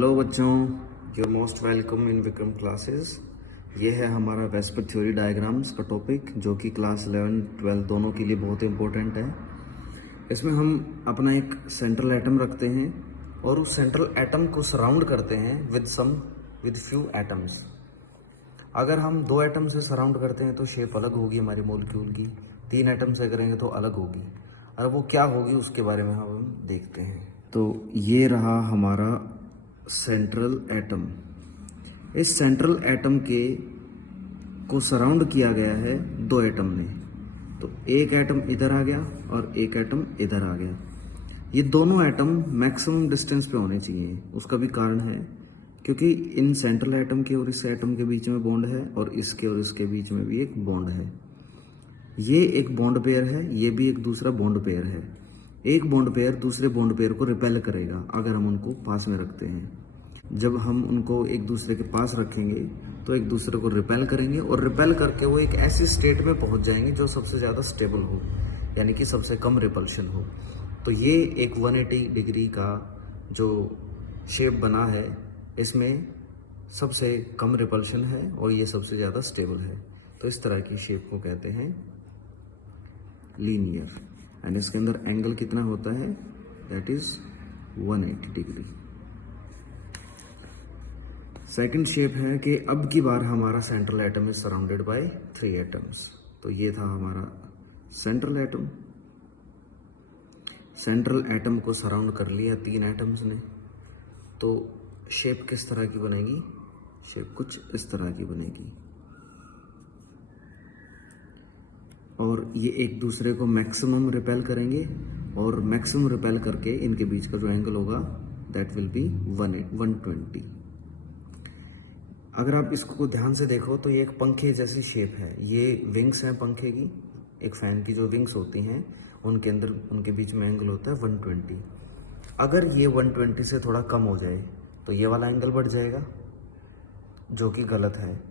Hello बच्चों, your most welcome in Vikram classes. ये है हमारा वेस्पर थ्योरी डायग्राम्स का टॉपिक, जो कि क्लास 11 12 दोनों के लिए बहुत इंपॉर्टेंट है। इसमें हम अपना एक सेंट्रल एटम रखते हैं और उस सेंट्रल एटम को सराउंड करते हैं विद फ्यू एटम्स। अगर हम 2 एटम से सराउंड करते हैं तो शेप अलग होगी हमारी मॉलिक्यूल की, 3 एटम से करेंगे तो अलग होगी। और वो क्या होगी उसके बारे में हम देखते हैं। तो ये रहा हमारा सेंट्रल एटम। इस सेंट्रल एटम के को सराउंड किया गया है 2 एटम ने। तो एक एटम इधर आ गया और एक एटम इधर आ गया। ये दोनों एटम मैक्सिमम डिस्टेंस पे होने चाहिए। उसका भी कारण है क्योंकि इन सेंट्रल एटम के और इस एटम के बीच में बॉन्ड है और इसके बीच में भी एक बॉन्ड है। ये एक बॉन्ड पेयर है, ये भी एक दूसरा बॉन्ड पेयर है। एक बॉन्ड पेयर दूसरे बॉन्ड पेयर को रिपेल करेगा अगर हम उनको पास में रखते हैं। जब हम उनको एक दूसरे के पास रखेंगे तो एक दूसरे को रिपेल करेंगे और रिपेल करके वो एक ऐसी स्टेट में पहुंच जाएंगे जो सबसे ज़्यादा स्टेबल हो, यानी कि सबसे कम रिपल्शन हो। तो ये एक 180 डिग्री का जो शेप बना है, इसमें सबसे कम रिपल्शन है और ये सबसे ज़्यादा स्टेबल है। तो इस तरह की शेप को कहते हैं लीनियर। एंड इसके अंदर एंगल कितना होता है, that is 180 degree. Second shape है कि अब की बार हमारा central atom is surrounded by 3 atoms. तो ये था हमारा सेंट्रल एटम। सेंट्रल एटम को सराउंड कर लिया 3 एटम्स ने। तो शेप किस तरह की बनेगी, शेप कुछ इस तरह की बनेगी। और ये एक दूसरे को मैक्सिमम रिपेल करेंगे और मैक्सिमम रिपेल करके इनके बीच का जो एंगल होगा दैट विल बी 120। अगर आप इसको ध्यान से देखो तो ये एक पंखे जैसी शेप है। ये विंग्स हैं पंखे की, एक फैन की जो विंग्स होती हैं उनके अंदर उनके बीच में एंगल होता है 120। अगर ये 120 से थोड़ा कम हो जाए तो ये वाला एंगल बढ़ जाएगा, जो कि गलत है।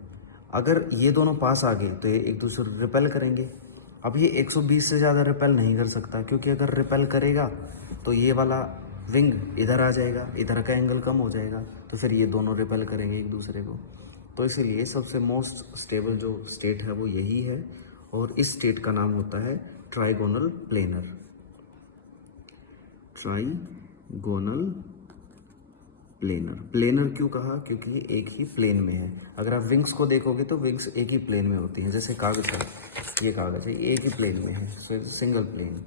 अगर ये दोनों पास आ गए तो ये एक दूसरे को रिपेल करेंगे। अब ये 120 से ज़्यादा रिपेल नहीं कर सकता, क्योंकि अगर रिपेल करेगा तो ये वाला विंग इधर आ जाएगा, इधर का एंगल कम हो जाएगा, तो फिर ये दोनों रिपेल करेंगे एक दूसरे को। तो इसलिए सबसे मोस्ट स्टेबल जो स्टेट है वो यही है और इस स्टेट का नाम होता है trigonal planar. Trigonal planar. Planar क्यों कहा, क्योंकि ये एक ही प्लेन में है। अगर आप विंग्स को देखोगे तो विंग्स एक ही प्लेन में होती हैं। जैसे कागज है, ये कागज है, ये एक ही प्लेन में है, सो सिंगल प्लेन।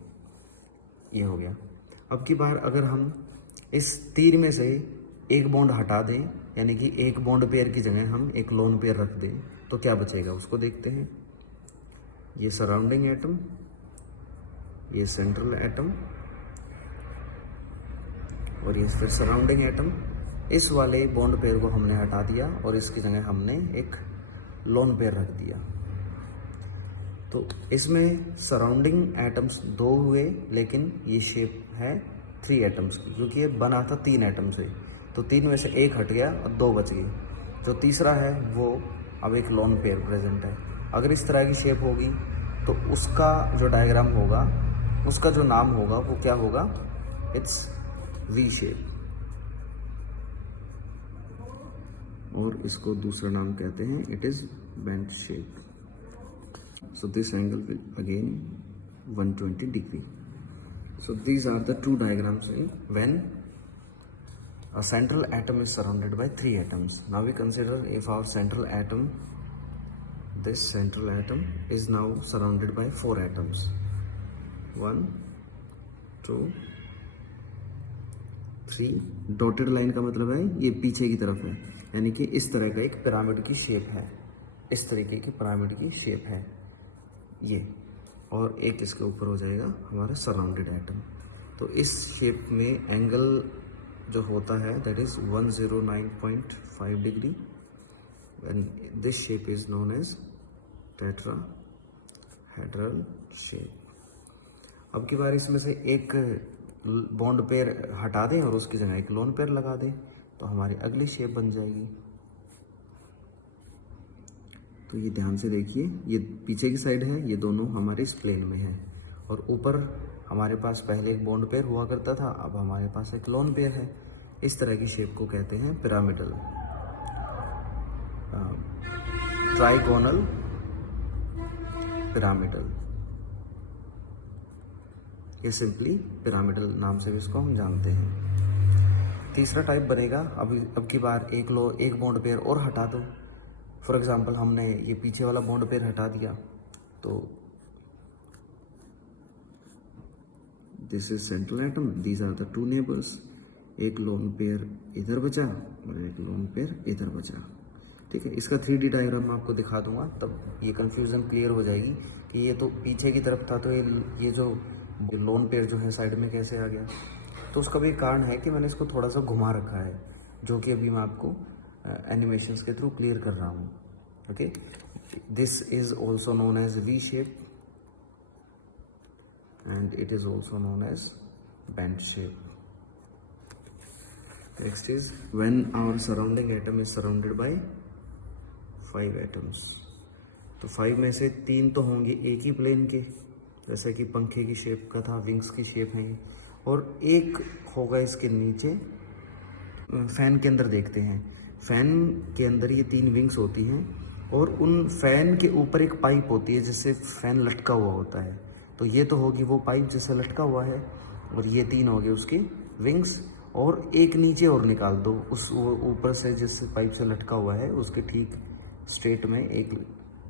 ये हो गया। अब की बार अगर हम इस तीर में से एक बॉन्ड हटा दें, यानी कि एक बॉन्ड पेयर की जगह हम एक लोन पेयर रख दें, तो क्या बचेगा उसको देखते हैं। ये सराउंडिंग एटम, ये सेंट्रल एटम और ये फिर सराउंडिंग एटम। इस वाले बॉन्ड पेयर को हमने हटा दिया और इसकी जगह हमने एक लोन पेयर रख दिया। तो इसमें सराउंडिंग एटम्स 2 हुए, लेकिन ये शेप है 3 एटम्स की, क्योंकि ये बना था 3 एटम से। तो 3 में से 1 हट गया और 2 बच गए। जो तीसरा है वो अब एक लोन पेयर प्रेजेंट है। अगर इस तरह की शेप होगी तो उसका जो डायग्राम होगा, उसका जो नाम होगा वो क्या होगा, इट्स वी शेप। और इसको दूसरा नाम कहते हैं, it is bent shape. So this angle will again 120 degree. So these are the 2 diagrams when a central atom is surrounded by 3 atoms. Now we consider if our central atom, this central atom is now surrounded by 4 atoms. 1 2 3। Dotted line का मतलब है ये पीछे की तरफ है, यानी कि इस तरह का एक पिरामिड की शेप है, इस तरीके की पिरामिड की शेप है ये। और एक इसके ऊपर हो जाएगा हमारा सराउंडेड एटम। तो इस शेप में एंगल जो होता है that is 109.5 degree and this shape is known as tetrahedral shape. अब की बार इसमें से एक बॉन्ड पेयर हटा दें और उसकी जगह एक लोन पेयर लगा दें तो हमारी अगली शेप बन जाएगी। तो ये ध्यान से देखिए, ये पीछे की साइड है, ये दोनों हमारे इस प्लेन में है और ऊपर हमारे पास पहले एक बॉन्ड पेयर हुआ करता था, अब हमारे पास एक लोन पेयर है। इस तरह की शेप को कहते हैं पिरामिडल। ट्राइगोनल, पिरामिडल, ये सिंपली पिरामिडल नाम से भी इसको हम जानते हैं। तीसरा टाइप बनेगा, अब की बार एक बॉन्ड पेयर और हटा दो। फॉर एग्जांपल हमने ये पीछे वाला बॉन्ड पेयर हटा दिया, तो this is central atom, these are the two neighbours. एक लोन पेयर इधर बचा और एक लोन पेयर इधर बचा। ठीक है, इसका 3D डायग्राम मैं आपको दिखा दूंगा, तब ये कंफ्यूजन क्लियर हो जाएगी कि ये तो पीछे की तरफ था, तो ये जो लोन पेयर जो है साइड में कैसे आ गया। तो उसका भी कारण है कि मैंने इसको थोड़ा सा घुमा रखा है, जो कि अभी मैं आपको एनिमेशंस के थ्रू क्लियर कर रहा हूँ। Okay, this is also known as V shape and it is also known as band shape. Next is when our surrounding atom is surrounded by 5 atoms. तो 5 में से 3 तो होंगे एक ही प्लेन के, जैसे कि पंखे की शेप का था, विंग्स की शेप है ये, और एक होगा इसके नीचे। फैन के अंदर देखते हैं, फैन के अंदर ये 3 विंग्स होती हैं और उन फैन के ऊपर एक पाइप होती है जिससे फैन लटका हुआ होता है। तो ये तो होगी वो पाइप जिससे लटका हुआ है, और ये 3 हो गए उसके विंग्स, और एक नीचे और निकाल दो उस ऊपर से जिस पाइप से लटका हुआ है उसके ठीक स्ट्रेट में एक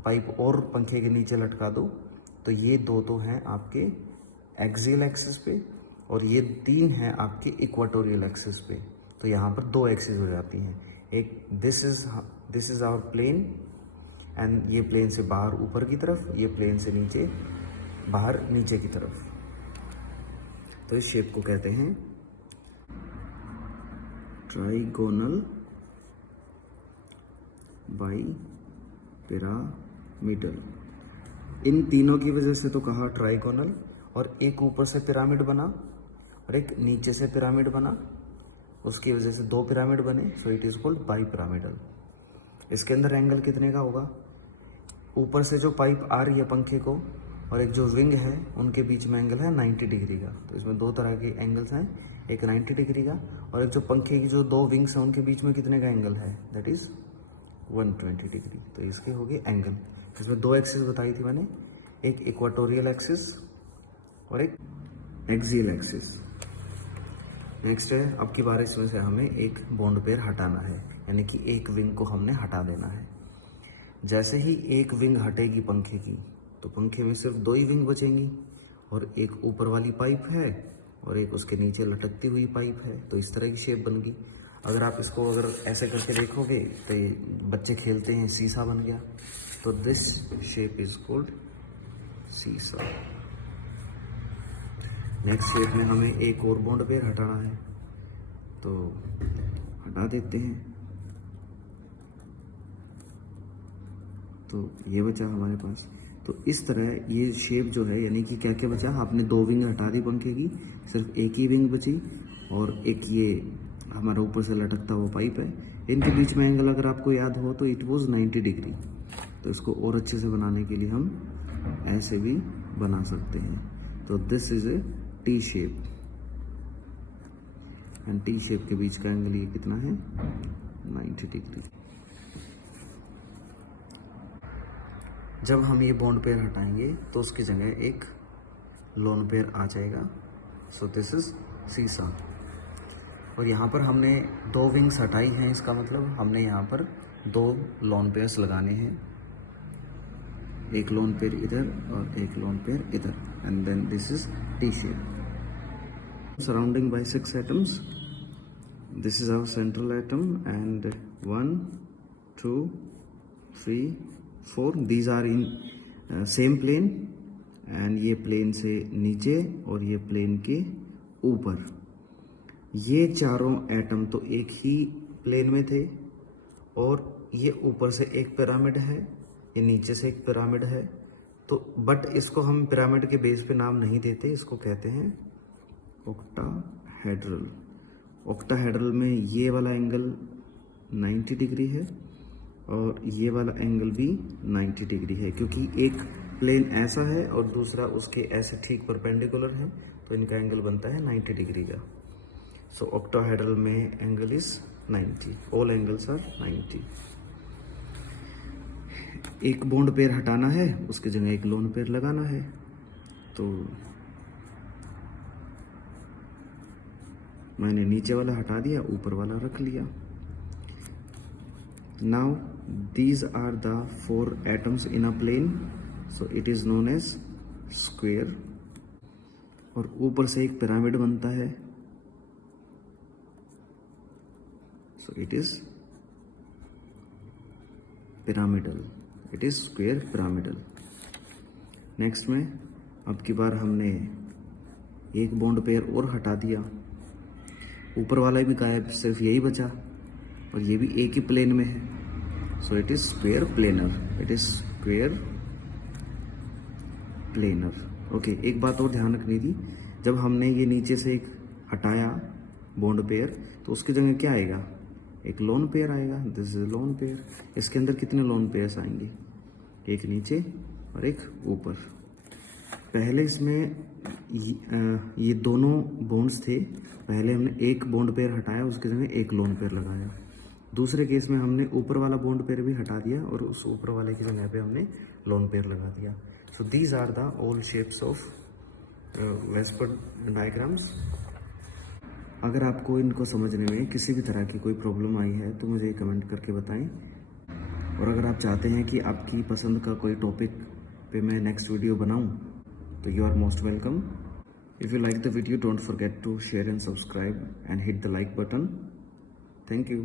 पाइप और पंखे के नीचे लटका दो। तो ये 2 तो हैं आपके एक्सियल एक्सिस पे, और ये 3 हैं आपके इक्वाटोरियल एक्सिस पे। तो यहाँ पर 2 एक्सिस हो जाती हैं। एक this is our plane, and ये प्लेन से बाहर ऊपर की तरफ, ये प्लेन से नीचे बाहर नीचे की तरफ। तो इस शेप को कहते हैं ट्राइगोनल बाई पिरामिडल। इन तीनों की वजह से तो कहा ट्राइगोनल, और एक ऊपर से पिरामिड बना और एक नीचे से पिरामिड बना, उसकी वजह से 2 पिरामिड बने, so it is called bi pyramidal. इसके अंदर एंगल कितने का होगा, ऊपर से जो पाइप आ रही है पंखे को और एक जो विंग है उनके बीच में एंगल है 90 डिग्री का। तो इसमें 2 तरह के एंगल्स हैं, एक 90 डिग्री का, और एक जो पंखे की जो 2 विंग्स हैं उनके बीच में कितने का एंगल है, दैट इज 120 डिग्री। तो इसके हो गए एंगल। इसमें 2 एक्सिस बताई थी मैंने, एक इक्वाटोरियल एक्सिस और एक एक्सियल एक्सिस। नेक्स्ट है, अब की बार इसमें से हमें एक बॉन्ड पेयर हटाना है, यानी कि एक विंग को हमने हटा देना है। जैसे ही एक विंग हटेगी पंखे की, तो पंखे में सिर्फ 2 ही विंग बचेंगी, और एक ऊपर वाली पाइप है और एक उसके नीचे लटकती हुई पाइप है। तो इस तरह की शेप बन गई। अगर आप इसको ऐसे करके देखोगे तो ये बच्चे खेलते हैं, सीसा बन गया। तो दिस शेप इज कॉल्ड सीसा। नेक्स्ट शेप में हमें एक और बॉन्ड पेयर हटाना है, तो हटा देते हैं। तो ये बचा हमारे पास। तो इस तरह ये शेप जो है, यानी कि क्या क्या बचा, आपने 2 विंग हटा दी पंखे की, सिर्फ एक ही विंग बची, और एक ये हमारा ऊपर से लटकता हुआ पाइप है। इनके बीच में एंगल अगर आपको याद हो तो इट वाज 90 डिग्री। तो इसको और अच्छे से बनाने के लिए हम ऐसे भी बना सकते हैं। तो this is A T shape, and T shape के बीच का एंगल ये कितना है, 90 डिग्री। जब हम ये बॉन्ड पेयर हटाएंगे तो उसकी जगह एक लोन पेयर आ जाएगा। सो दिस इज सीसा। और यहाँ पर हमने 2 विंग्स हटाई हैं, इसका मतलब हमने यहाँ पर 2 लोन पेयर्स लगाने हैं, एक लोन पेयर इधर और एक लोन पेयर इधर, and then this is T shape. Surrounding by 6 atoms, this is our central atom, and 1 2 3 4 these are in same plane, and ये प्लेन से नीचे और ये प्लेन के ऊपर। ये चारों एटम तो एक ही प्लेन में थे, और ये ऊपर से एक पिरामिड है, ये नीचे से एक पिरामिड है। तो बट इसको हम पिरामिड के बेस पे नाम नहीं देते, इसको कहते हैं ऑक्टाहेड्रल। ऑक्टाहेड्रल में ये वाला एंगल 90 डिग्री है और ये वाला एंगल भी 90 डिग्री है, क्योंकि एक प्लेन ऐसा है और दूसरा उसके ऐसे ठीक परपेंडिकुलर है, तो इनका एंगल बनता है 90 डिग्री का। So octahedral में angle is 90. All angles are 90. एक बॉन्ड पेयर हटाना है, उसकी जगह एक लोन पेयर लगाना है, तो मैंने नीचे वाला हटा दिया, ऊपर वाला रख लिया. Now these are the 4 atoms in a plane, so it is known as square. और ऊपर से एक पिरामिड बनता है, so it is pyramidal. It is square pyramidal. Next में अब की बार हमने एक बॉन्ड पेयर और हटा दिया, ऊपर वाला भी गायब, सिर्फ यही बचा और ये भी एक ही प्लेन में है, so it is square planar. It is square planar. Okay, एक बात और ध्यान रखनी थी, जब हमने ये नीचे से एक हटाया बॉन्ड पेयर, तो उसकी जगह क्या आएगा, एक लोन पेयर आएगा. This is lone pair. इसके अंदर कितने लोन पेयर्स आएंगे, एक नीचे और एक ऊपर. पहले इसमें ये दोनों बॉन्ड्स थे, पहले हमने एक बॉन्ड पेयर हटाया, उसकी जगह एक लोन पेयर लगाया. दूसरे केस में हमने ऊपर वाला बॉन्ड पेयर भी हटा दिया और उस ऊपर वाले की जगह पे हमने लोन पेयर लगा दिया. So these are the all shapes of VSEPR diagrams. अगर आपको इनको समझने में किसी भी तरह की कोई प्रॉब्लम आई है तो मुझे कमेंट करके बताएं. और अगर आप चाहते हैं कि आपकी पसंद का कोई टॉपिक पे मैं नेक्स्ट वीडियो बनाऊं, तो you are most welcome. If you like the video, don't forget to share and subscribe and hit the like button. Thank you.